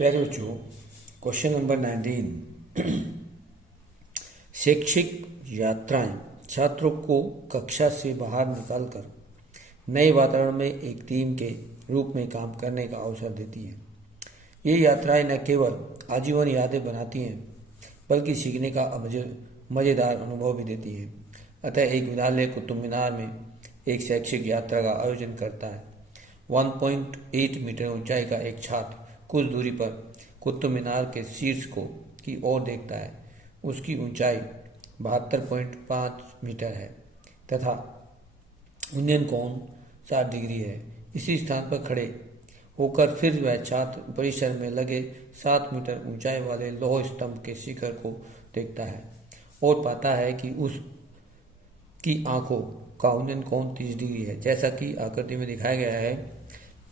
प्यारे बच्चों, question number 19। शैक्षिक यात्राएं छात्रों को कक्षा से बाहर निकालकर नए वातावरण में एक टीम के रूप में काम करने का अवसर देती हैं। ये यात्राएं न केवल आजीवन यादें बनाती हैं बल्कि सीखने का मज़ेदार अनुभव भी देती हैं। अतः एक विद्यालय कुतुब मीनार में एक शैक्षिक यात्रा का आयोजन करता है। 1.8 मीटर ऊंचाई का एक छात्र कुछ दूरी पर कुतुब मीनार के शीर्ष की ओर देखता है। उसकी ऊंचाई 72.5 मीटर है तथा इंडियन कोण 60 डिग्री है। इसी स्थान पर खड़े होकर फिर वह छात्र परिसर में लगे 7 मीटर ऊंचाई वाले लौह स्तंभ के शिखर को देखता है और पाता है कि उसकी आंखों का इंडियन कोण 30 डिग्री है। जैसा कि आकृति में दिखाया गया है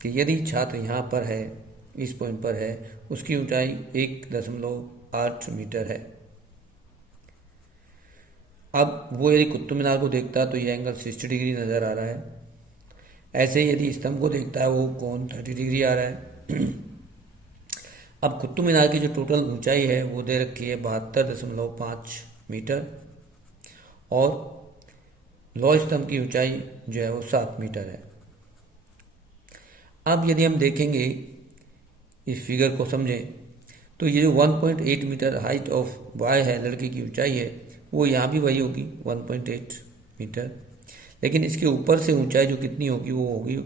कि यदि छात्र यहाँ पर है, इस पॉइंट पर है, उसकी ऊंचाई 1.8 मीटर है। अब वो यदि कुतुब मीनार को देखता है तो यह एंगल 60 डिग्री नज़र आ रहा है। ऐसे यदि स्तंभ को देखता है वो कोण 30 डिग्री आ रहा है। अब कुतुब मीनार की जो टोटल ऊंचाई है वो दे रखी है 72.5 मीटर और लौह स्तंभ की ऊंचाई जो है वो 7 मीटर है। अब यदि हम देखेंगे इस फिगर को समझें तो ये जो 1.8 मीटर हाइट ऑफ बॉय है, लड़के की ऊंचाई है, वो यहाँ भी वही होगी 1.8 मीटर। लेकिन इसके ऊपर से ऊंचाई जो कितनी होगी वो होगी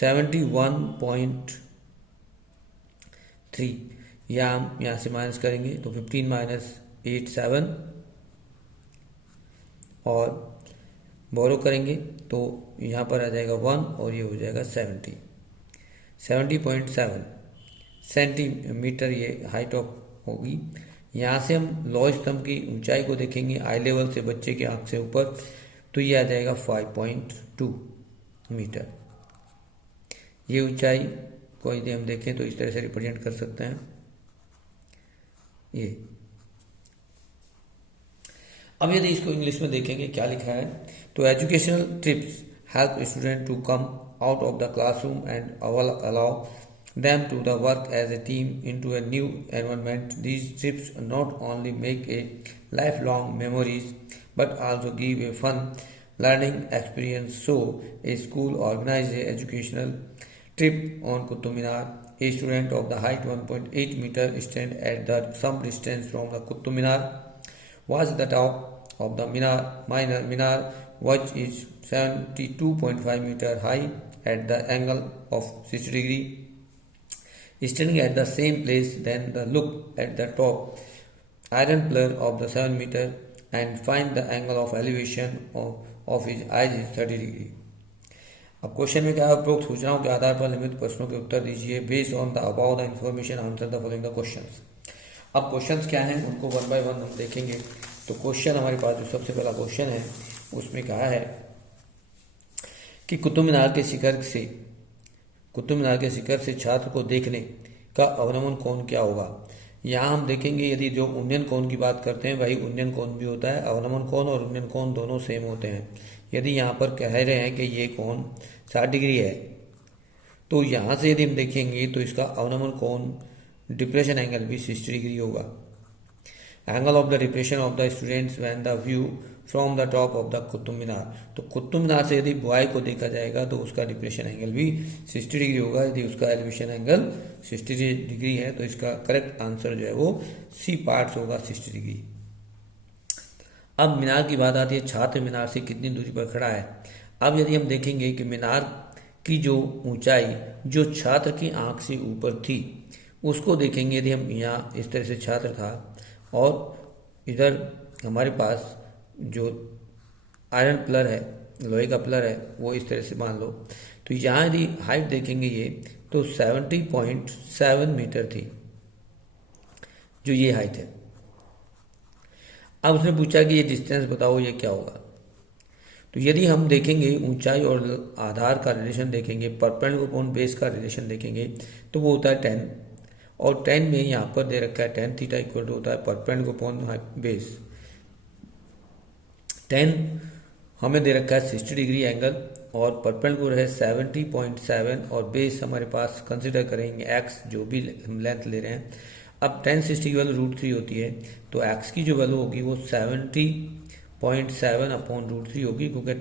71.3। यहाँ से माइनस करेंगे तो 15 माइनस 8 7 और बोरो करेंगे तो यहाँ पर आ जाएगा 1 और ये हो जाएगा 70.7 सेंटीमीटर ये हाइट ऑफ होगी। यहाँ से हम लौह स्तंभ की ऊंचाई को देखेंगे आई लेवल से, बच्चे के आंख से ऊपर, तो ये आ जाएगा 5.2 मीटर। ये ऊंचाई को यदि हम देखें तो इस तरह से रिप्रेजेंट कर सकते हैं ये। अब यदि इसको इंग्लिश में देखेंगे क्या लिखा है तो educational trips help student to come out of the classroom and allow them to the work as a team into a new environment. These trips not only make a lifelong memories but also give a fun learning experience. So a school organized a educational trip on Qutub Minar. A student of the height 1.8 meter stand at the some distance from the Qutub Minar was the top of the Minar which is 72.5 meter high at the angle of 60 degree. Standing at the same place, then the look at the top iron pillar of the 7 meter and find the angle of elevation of his eyes is 30 degree. अब question में क्या है, उपरोक्त सूचनाओं के आधार पर निम्नलिखित प्रश्नों के उत्तर दीजिए। Based on the about the information answer the following the questions. अब क्वेश्चंस क्या हैं उनको 1 बाय 1 हम देखेंगे। तो क्वेश्चन हमारे पास जो सबसे पहला क्वेश्चन है उसमें कहा है कि कुतुब मीनार के शिखर से छात्र को देखने का अवनमन कोण क्या होगा। यहाँ हम देखेंगे यदि जो उन्नयन कोण की बात करते हैं वही उन्नयन कोण भी होता है। अवनमन कोण और उन्नयन कोण दोनों सेम होते हैं। यदि यहाँ पर कह रहे हैं कि ये कोण 60 डिग्री है तो यहाँ से यदि हम देखेंगे तो इसका अवनमन कोण डिप्रेशन एंगल भी 60 डिग्री होगा। Angle of the depression of the students when the view from the top of the Qutub Minar. तो कुतुब मीनार से यदि बॉय को देखा जाएगा तो उसका डिप्रेशन एंगल भी 60 डिग्री होगा। यदि उसका एलिवेशन एंगल 60 डिग्री है तो इसका करेक्ट आंसर जो है वो सी पार्ट्स होगा 60 डिग्री। अब मीनार की बात आती है, छात्र मीनार से कितनी दूरी पर खड़ा है। अब यदि हम देखेंगे कि मीनार की जो ऊंचाई जो छात्र की आंख से ऊपर थी उसको देखेंगे। यदि हम यहाँ इस तरह से छात्र था और इधर हमारे पास जो आयरन पिलर है, लोहे का पिलर है, वो इस तरह से मान लो तो यहाँ यदि हाइट देखेंगे ये तो 70.7 मीटर थी जो ये हाइट है। अब उसने पूछा कि ये डिस्टेंस बताओ ये क्या होगा। तो यदि हम देखेंगे ऊंचाई और आधार का रिलेशन देखेंगे, परपेंडिकुलर अपॉन बेस का रिलेशन देखेंगे तो वो होता है 10 और 10 में यहाँ पर दे रखा है tan थीटा इक्वल टू होता है परपेंडिकुलर अपॉन बेस। 10 हमें दे रखा है 60 डिग्री एंगल और परपेंडिकुलर है 70.7 और बेस हमारे पास कंसिडर करेंगे एक्स जो भी हम लेंथ ले रहे हैं। अब tan 60 की वैल्यू √3 होती है, तो एक्स की जो वैल्यू होगी वो 70.7 अपॉन √3 होगी, क्योंकि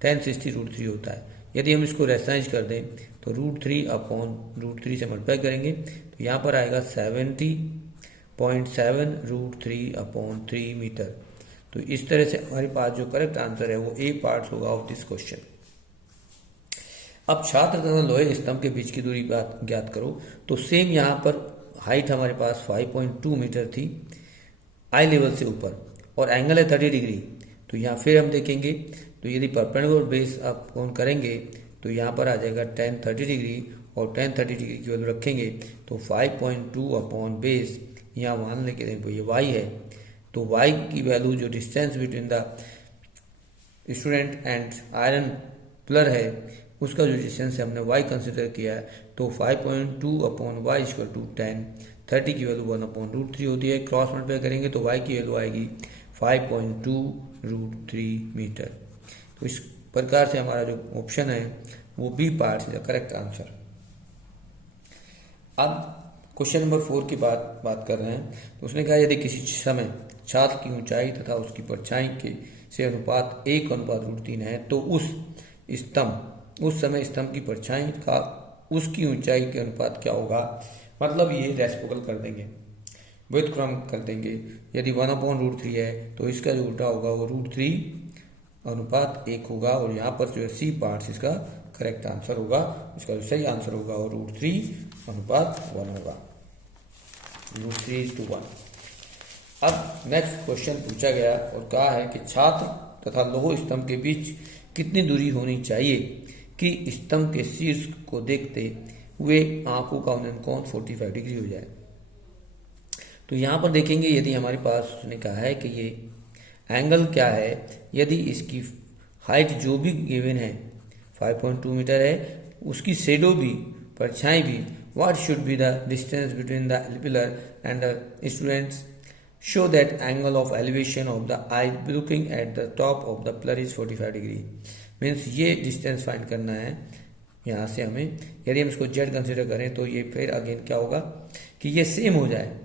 tan 60 √3 होता है। यदि हम इसको रेशनाइज कर दें तो √3 अपॉन √3 से मल्टीप्लाई करेंगे तो यहाँ पर आएगा 70.7 √3 अपॉन 3 मीटर। तो इस तरह से हमारे पास जो करेक्ट आंसर है वो ए पार्ट होगा ऑफ दिस क्वेश्चन। अब छात्र तथा लोहे स्तंभ के बीच की दूरी ज्ञात करो। तो सेम यहाँ पर हाइट हमारे पास 5.2 मीटर थी आई लेवल से ऊपर और एंगल है 30 डिग्री। तो यहाँ फिर हम देखेंगे, तो यदि परपेंडिकुलर बेस आप कौन करेंगे तो यहाँ पर आ जाएगा tan 30 डिग्री और tan 30 डिग्री की वैल्यू रखेंगे तो 5.2 अपॉन बेस, यहाँ मान लेके ये y है, तो y की वैल्यू जो distance between the student and iron pillar है उसका जो डिस्टेंस है हमने y कंसिडर किया है, तो 5.2 upon y equal to tan 30 की वैल्यू 1 अपॉन √3 होती है। क्रॉस मल्टीप्लाई करेंगे तो y की वैल्यू आएगी 5.2 √3 मीटर। तो इस प्रकार से हमारा जो ऑप्शन है वो बी पार्ट है करेक्ट आंसर। अब क्वेश्चन नंबर 4 की बात कर रहे हैं। तो उसने कहा यदि किसी समय छात्र की ऊंचाई तथा उसकी परछाई के से अनुपात 1:3 है तो उस समय स्तंभ की परछाई का उसकी ऊंचाई के अनुपात क्या होगा। मतलब ये रेसिप्रोकल कर देंगे, व्युत्क्रम कर देंगे। यदि 1/√3 है तो इसका जो उल्टा होगा वो √3:1 होगा और यहाँ पर जो है सी पार्ट इसका करेक्ट आंसर होगा। इसका जो सही आंसर होगा वो √3:1 होगा, √3:1। अब नेक्स्ट क्वेश्चन पूछा गया और कहा है कि छात्र तथा लौह स्तंभ के बीच कितनी दूरी होनी चाहिए कि स्तंभ के शीर्ष को देखते हुए आंखों का उन्नयन कोण 45 डिग्री हो जाए। तो यहाँ पर देखेंगे यदि हमारे पास उसने कहा है कि ये एंगल क्या है, यदि इसकी हाइट जो भी गिवन है 5.2 मीटर है, उसकी शेडो भी परछाई भी, what should be the distance between the pillar and the students, show that angle of elevation of the I looking at the top of the pillar is 45 degree. Means ये distance find करना है यहाँ से हमें। यदि हम इसको Z consider करें तो ये फिर अगेन क्या होगा कि ये सेम हो जाए,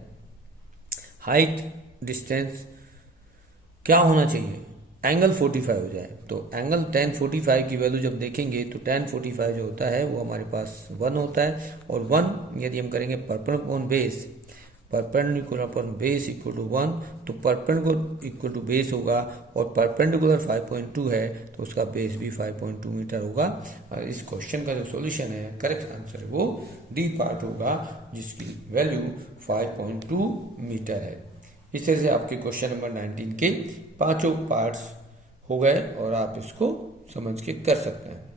हाइट डिस्टेंस क्या होना चाहिए, एंगल 45 हो जाए। तो एंगल tan 45 की वैल्यू जब देखेंगे तो tan 45 जो होता है वो हमारे पास 1 होता है और 1 यदि हम करेंगे perpendicular upon base equal to 1, तो परपेंडिकुलर इक्वल टू बेस होगा और परपेंडिकुलर 5.2 है तो उसका बेस भी 5.2 मीटर होगा। और इस क्वेश्चन का जो सॉल्यूशन है करेक्ट आंसर है वो डी पार्ट होगा जिसकी वैल्यू 5.2 मीटर है। इस तरह से आपके क्वेश्चन नंबर 19 के 5 पार्ट्स हो गए और आप इसको समझ के कर सकते हैं।